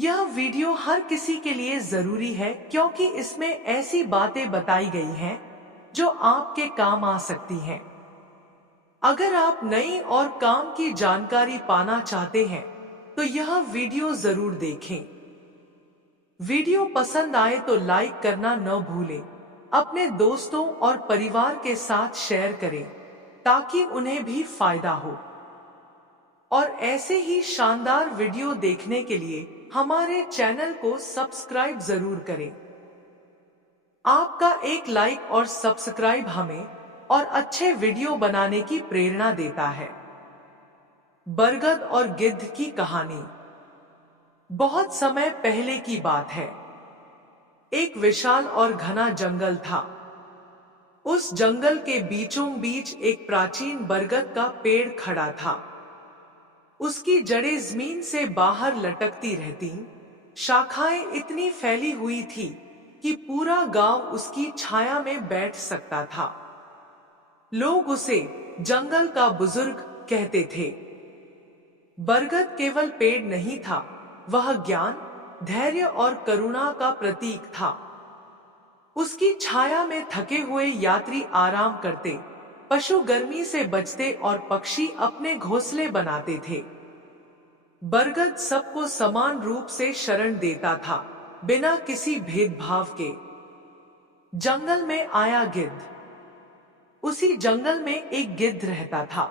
यह वीडियो हर किसी के लिए जरूरी है क्योंकि इसमें ऐसी बातें बताई गई हैं जो आपके काम आ सकती हैं। अगर आप नई और काम की जानकारी पाना चाहते हैं तो यह वीडियो जरूर देखें। वीडियो पसंद आए तो लाइक करना न भूलें। अपने दोस्तों और परिवार के साथ शेयर करें ताकि उन्हें भी फायदा हो। और ऐसे ही शानदार वीडियो देखने के लिए हमारे चैनल को सब्सक्राइब जरूर करें। आपका एक लाइक और सब्सक्राइब हमें और अच्छे वीडियो बनाने की प्रेरणा देता है। बरगद और गिद्ध की कहानी। बहुत समय पहले की बात है। एक विशाल और घना जंगल था। उस जंगल के बीचों बीच एक प्राचीन बरगद का पेड़ खड़ा था। उसकी जड़ें जमीन से बाहर लटकती रहती, शाखाएं इतनी फैली हुई थी कि पूरा गांव उसकी छाया में बैठ सकता था। लोग उसे जंगल का बुजुर्ग कहते थे। बरगद केवल पेड़ नहीं था, वह ज्ञान, धैर्य और करुणा का प्रतीक था। उसकी छाया में थके हुए यात्री आराम करते, पशु गर्मी से बचते और पक्षी अपने घोंसले बनाते थे। बरगद सबको समान रूप से शरण देता था, बिना किसी भेदभाव के। जंगल में आया गिद्ध। उसी जंगल में एक गिद्ध रहता था।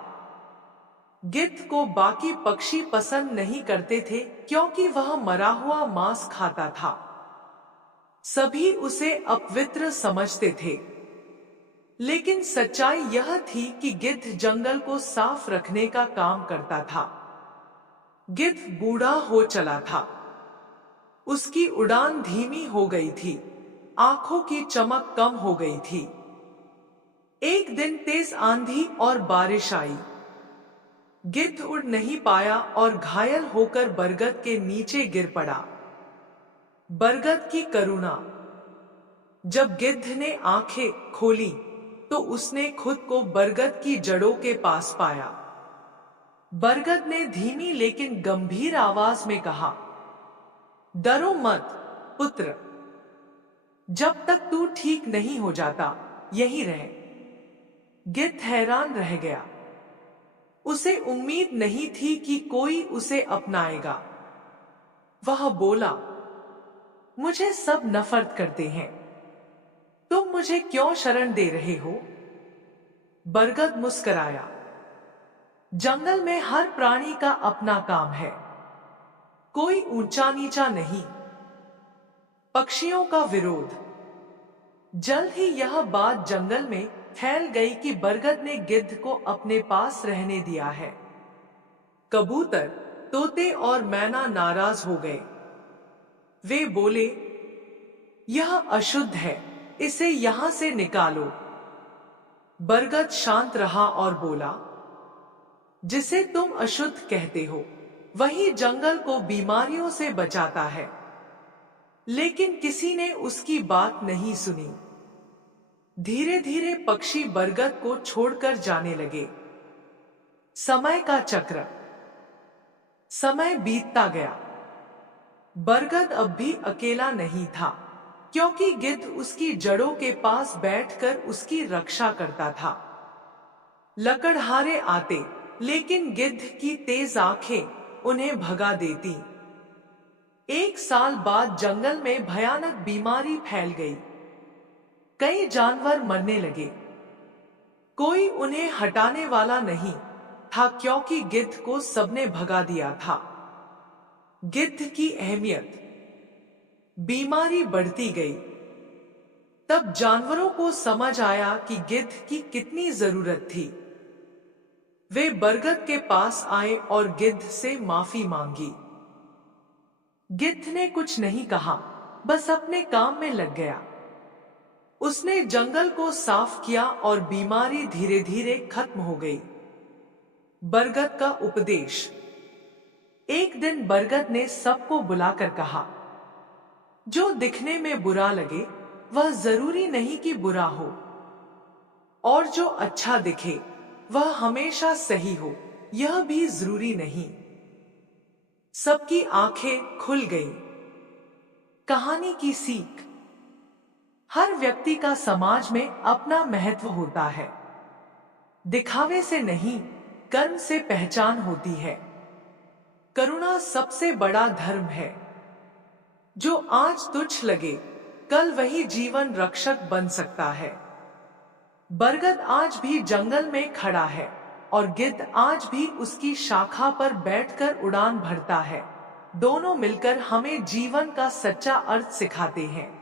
गिद्ध को बाकी पक्षी पसंद नहीं करते थे क्योंकि वह मरा हुआ मांस खाता था। सभी उसे अपवित्र समझते थे। लेकिन सच्चाई यह थी कि गिद्ध जंगल को साफ रखने का काम करता था। गिद्ध बूढ़ा हो चला था। उसकी उड़ान धीमी हो गई थी, आंखों की चमक कम हो गई थी। एक दिन तेज आंधी और बारिश आई। गिद्ध उड़ नहीं पाया और घायल होकर बरगद के नीचे गिर पड़ा। बरगद की करुणा। जब गिद्ध ने आंखें खोली तो उसने खुद को बरगद की जड़ों के पास पाया। बरगद ने धीमी लेकिन गंभीर आवाज में कहा, डरो मत पुत्र, जब तक तू ठीक नहीं हो जाता यहीं रह। गिद्ध हैरान रह गया। उसे उम्मीद नहीं थी कि कोई उसे अपनाएगा। वह बोला, मुझे सब नफरत करते हैं, तुम मुझे क्यों शरण दे रहे हो? बरगद मुस्कुराया। जंगल में हर प्राणी का अपना काम है, कोई ऊंचा नीचा नहीं। पक्षियों का विरोध। जल्द ही यह बात जंगल में फैल गई कि बरगद ने गिद्ध को अपने पास रहने दिया है। कबूतर, तोते और मैना नाराज हो गए। वे बोले, यह अशुद्ध है, इसे यहां से निकालो। बरगद शांत रहा और बोला, जिसे तुम अशुद्ध कहते हो वही जंगल को बीमारियों से बचाता है। लेकिन किसी ने उसकी बात नहीं सुनी। धीरे धीरे पक्षी बरगद को छोड़कर जाने लगे। समय का चक्र। समय बीतता गया। बरगद अब भी अकेला नहीं था क्योंकि गिद्ध उसकी जड़ों के पास बैठकर उसकी रक्षा करता था। लकड़हारे आते, लेकिन गिद्ध की तेज आंखें उन्हें भगा देती। एक साल बाद जंगल में भयानक बीमारी फैल गई। कई जानवर मरने लगे। कोई उन्हें हटाने वाला नहीं था क्योंकि गिद्ध को सबने भगा दिया था। गिद्ध की अहमियत। बीमारी बढ़ती गई। तब जानवरों को समझ आया कि गिद्ध की कितनी जरूरत थी। वे बरगद के पास आए और गिद्ध से माफी मांगी। गिद्ध ने कुछ नहीं कहा, बस अपने काम में लग गया। उसने जंगल को साफ किया और बीमारी धीरे धीरे खत्म हो गई। बरगद का उपदेश। एक दिन बरगद ने सबको बुलाकर कहा, जो दिखने में बुरा लगे वह जरूरी नहीं कि बुरा हो, और जो अच्छा दिखे वह हमेशा सही हो, यह भी जरूरी नहीं। सबकी आंखें खुल गईं। कहानी की सीख। हर व्यक्ति का समाज में अपना महत्व होता है। दिखावे से नहीं, कर्म से पहचान होती है। करुणा सबसे बड़ा धर्म है। जो आज तुच्छ लगे, कल वही जीवन रक्षक बन सकता है। बरगद आज भी जंगल में खड़ा है और गिद्ध आज भी उसकी शाखा पर बैठकर उड़ान भरता है। दोनों मिलकर हमें जीवन का सच्चा अर्थ सिखाते हैं।